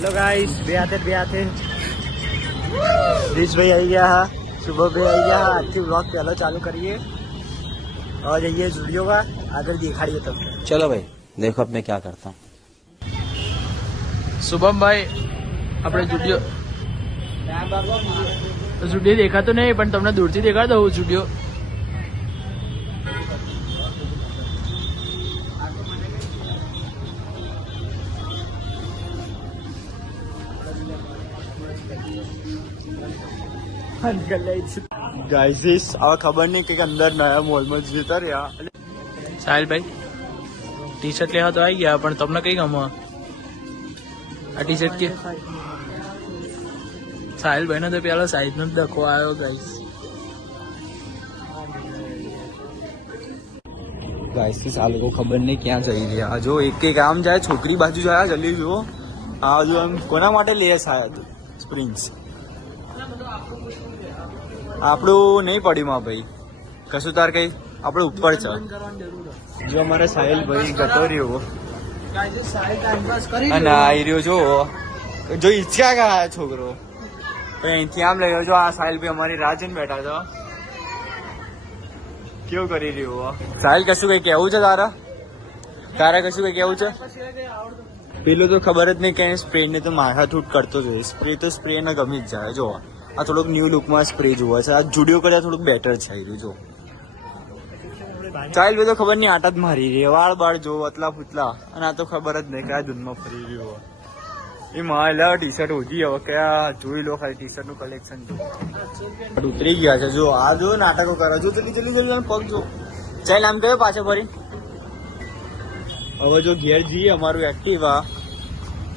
Hello guys, બે હાથે दिश भाई आई गया है, सुबह भाई आई गया है। आज की ब्लॉग चलो चालू करिए और जाइए स्टूडियो का आगे दिखाड़िए तब। चलो भाई देखो अब मैं क्या करता हूँ। શુભમ ભાઈ આપણે સ્ટુડિયો દેખાતો નહીં પણ તમને દૂરથી દેખાડતો હું સ્ટુડિયો. गाइस अब खबर नहीं कि अंदर नया मॉल में जता रहा. સાહિલ ભાઈ ટી શર્ટ લેવા તો આવી ગયા પણ તમને કઈ ગમો આ ટી શર્ટ કે સાહિલ ભાઈ નો તો પેલો સાઈઝ નો ડખો આવ્યો ગાઈસ. गाइस આ લોકો ખબર નહીં ક્યાં જઈ રહ્યા. જો એક એક આમ જાય છોકરી બાજુ જાય જલ્દી જુઓ. આ બાજુ આમ કોના માટે લે શાયદ સ્પ્રિંગ્સ આપણું નહીં પડ્યું માં ભાઈ કશું તાર કઈ આપણે ઉપર છે. જો અમારે સાહિલ ભાઈ જતો રહ્યો અને આવી રહ્યો જો ઈચ્છા ગયા છોકરો અહીંથી આમ લઈ જો. આ સાહિલ ભાઈ અમારી રાહ જોઈને બેઠા છો. કેવું કરી રહ્યો સાહિલ? કશું કઈ કેવું છે તારે કશું કઈ કેવું છે? પેલું તો ખબર જ નહીં કઈ સ્પ્રે ને તો માથાથૂટ કરતો જોઈએ. સ્પ્રે તો સ્પ્રે ને ગમી જ જાય. જો આ થોડુંક ન્યુ લુકમાં સ્પ્રે જોવે છે. આ જુડિયો કરતા થોડુંક બેટર છે જો. સાહિલ ભાઈ તો ખબર નહીં આટા જ મારી રહી. વાળ બાળ જો અતલા ફૂતલા અને આ તો ખબર જ નહીં કયા ધૂનમાં ફરી રહ્યો. એ માલા ટી શર્ટ ઓછી હવે કયા જોઈ લો ખાલી ટી શર્ટ નું કલેક્શન જો ઉતરી ગયા છે. જો આ જો નાટકો કરે જો જલ્દી પગ જો ચાલ આમ ગયો પાછો ફરી. હવે જો ઘેર જઈએ અમારું એક્ટિવા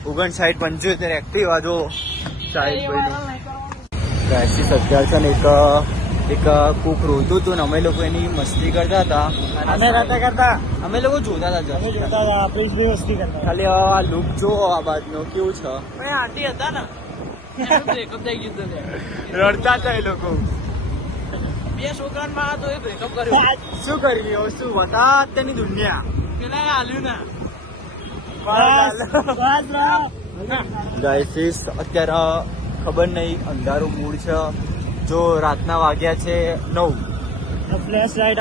5975 એક્ટિવા જો સાહિલ ભાઈ અત્યારે છે ને એક કુક રોતું હતું ને અમે લોકો એની મસ્તી કરતા હતા. અમે લોકો જોતા હતા ખાલી આ લુક જો આ બાજુનો કેવું છે. આંટી હતા ને બ્રેકઅપ થઈ ગયું રડતા હતા એ લોકો. બે છોકરામાં તો એ બ્રેકઅપ કર્યું. શું કરી શું બતા અત્યારની દુનિયા પેલા હાલ્યું ને ગાઈસ અત્યારે ખબર નહીં અંધારું મૂડ છે. જો રાતના વાગ્યા છે 9. ફ્લેશ લાઇટ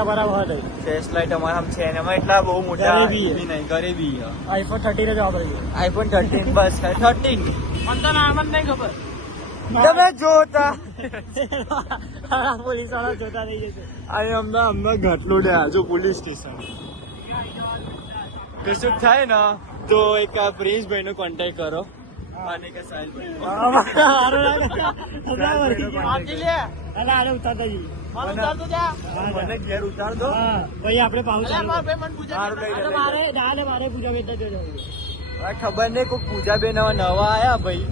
અમારા છે ને અમે એટલા બહુ મોટા નહીં ઘરે બી આઈફોન 13 જ વાપરીએ. આઈફોન 13 બસ 13 મને નામ જ નહીં ખબર. તમે જોતા પોલીસ વાળા જોતા થઈ જશે. અને અમને ઘાટલો ડે જો પોલીસ સ્ટેશન કશું થાય ને તો એક પ્રિન્સભાઈ નો કોન્ટેક્ટ કરો. અને કે સાહિલ ભાઈ મને ઘેર ઉતાર દો ભાઈ. આપણે ખબર નહીં કોઈ પૂજા બેન નવા આયા ભાઈ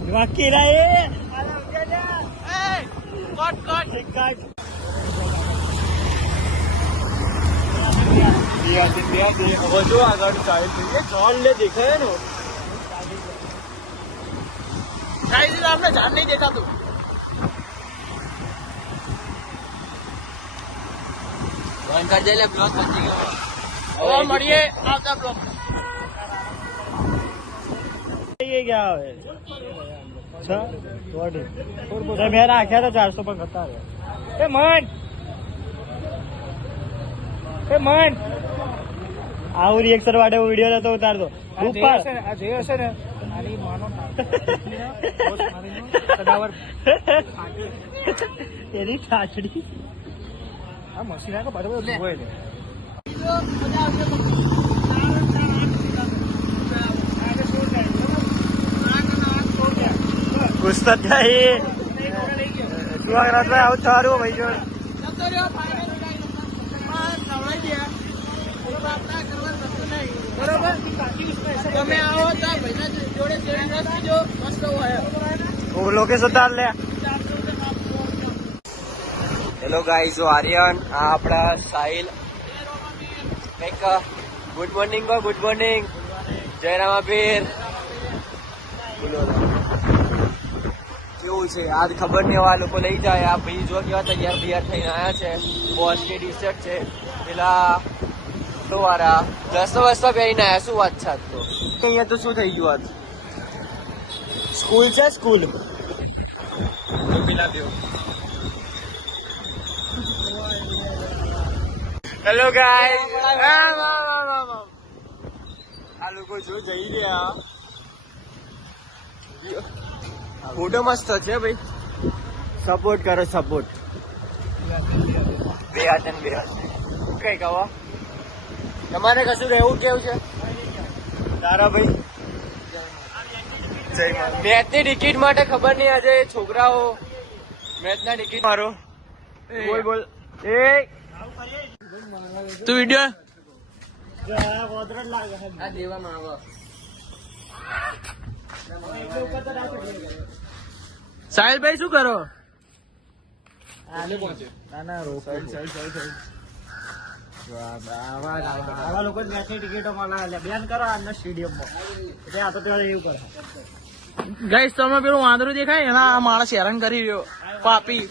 વધુ આગળ ચાલ લે દેખાય ને આપણે ધ્યાન નહીં દેખાતું. હવે મળીએ આવતા બ્લોગ. क्या મેં રાખ્યા હતા 400 પણ કરતા મન આવું રિએક્શન માટે વિડીયો નતો ઉતારતો. એની છાછડી આ મશીન આખો બરાબર જોવે છે. ગુસ્સા થાય તું આવું સારું ભાઈ જો તમે આવો જોડે લોકેશન તાર લે. હેલો ગાઈસ, જો આર્યન આ આપણા સાહિલ કંઈક ગુડ મોર્નિંગ ગુડ મોર્નિંગ જય રામાપીર. કેવું છે આજ ખબર નહીં. આ લોકો લઈ જાય. આ ભાઈ જો કેવા તૈયાર થઈને આવ્યા છે. બોસની ટી શર્ટ છે. પેલા તો વાળા 10 વસ્તુ પહેરીને આવ્યા. શું વાત છે? તો અહીંયા તો શું થઈ ગયું આજ? સ્કૂલ છે સ્કૂલ. Hello guys. આ લોકો જો જઈ રહ્યા. ફોટો મસ્ત છે ભાઈ. સપોર્ટ કરો સપોર્ટ. બે હાથ ને બે હાથ. કઈ કહો તમારે કશું રહેવું કેવું છે તારા ભાઈ? મેચની ટિકિટ માટે ખબર નહીં આજે છોકરાઓ મેચના ટિકિટ મારો બોલ બોલ એ તું વિડીયો સાહિલભાઈ શું કરો? આવા લોકો મેચની ટિકિટો મળે બેન કરો આજના સ્ટેડિયમમાં. એટલે આ તો એવું કરે. ગાઈસ તમે પેલું વાંદરું દેખાય એના આ માણસ હેરાન કરી રહ્યો પાપી.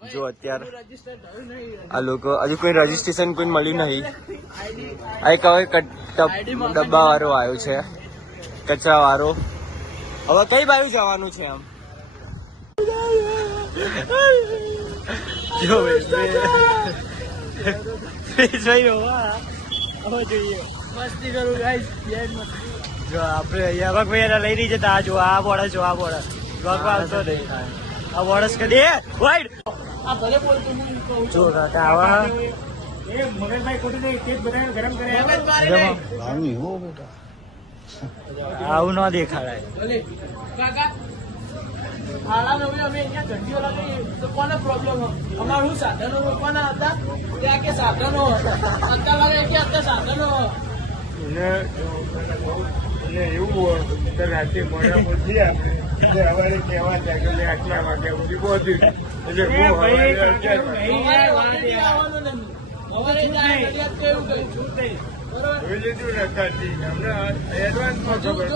જો અત્યારે આ લોકો હજુ કોઈ રજીસ્ટ્રેશન કોઈ મળ્યું નહીં. આ એક હવે ડબ્બા વાળો આવ્યો છે, કચરા વાળો. હવે કઈ બાજુ જવાનું છે આમ? જો મસ્તી કરું ગાઈસ. જો આપડે અહીંયા ભાઈ એને લઈ રહી જતા. જો આ બોડસ જો આ બોડસ આવતો નહીં. આ બોડસ કદી વાઈડ આ ભલે બોલતું હું કહું જો આવા આવું ન દેખાડાય. ભલે કાકા આળા નવી અમે અહીંયા ઝંડીઓ લગાવી તો કોને પ્રોબ્લેમ હોય? અમારું શું સાધનો રોકવાના હતા ત્યાં કે સાધનો હતા અત્યારે લાગે કે અત્યારે સાધનો એવું હોય તો રાતે મોડા પહોંચી આપણે સવારે કહેવા જાય કે આટલા વાગ્યા સુધી પહોંચ્યું એટલે હું આવવાનું નહીં. હવે જાય કેવું કહ્યું જોઈ લીધું ને કાઢી અમને એડવાન્સમાં ખબર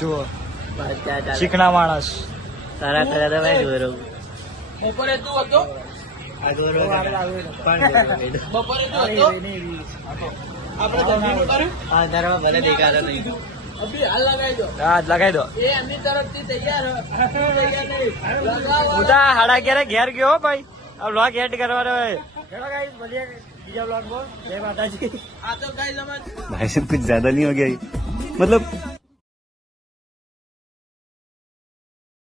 જુઓ ચીકણા માણસ તારા કર્યા તો ભાઈ દોરો. બપોરે તું હતો બપોરે તું હતો આપણે જમીન કર્યું ભલે દેખાતો નહીં. અભી હાલ લગાવી દો. હા લગાવી દો. એ એમની તરફથી તૈયાર તૈયાર નહીં લગાવો. હું તો 11:30 ઘેર ગયો ભાઈ. આ વ્લોગ એડ કરવાનો હોય. ચલો ગાઈસ મળીએ બીજા વ્લોગ માં. જય માતાજી. આ તો ગાઈસ અમારે भाई साहब कुछ ज्यादा नहीं हो गया ये? मतलब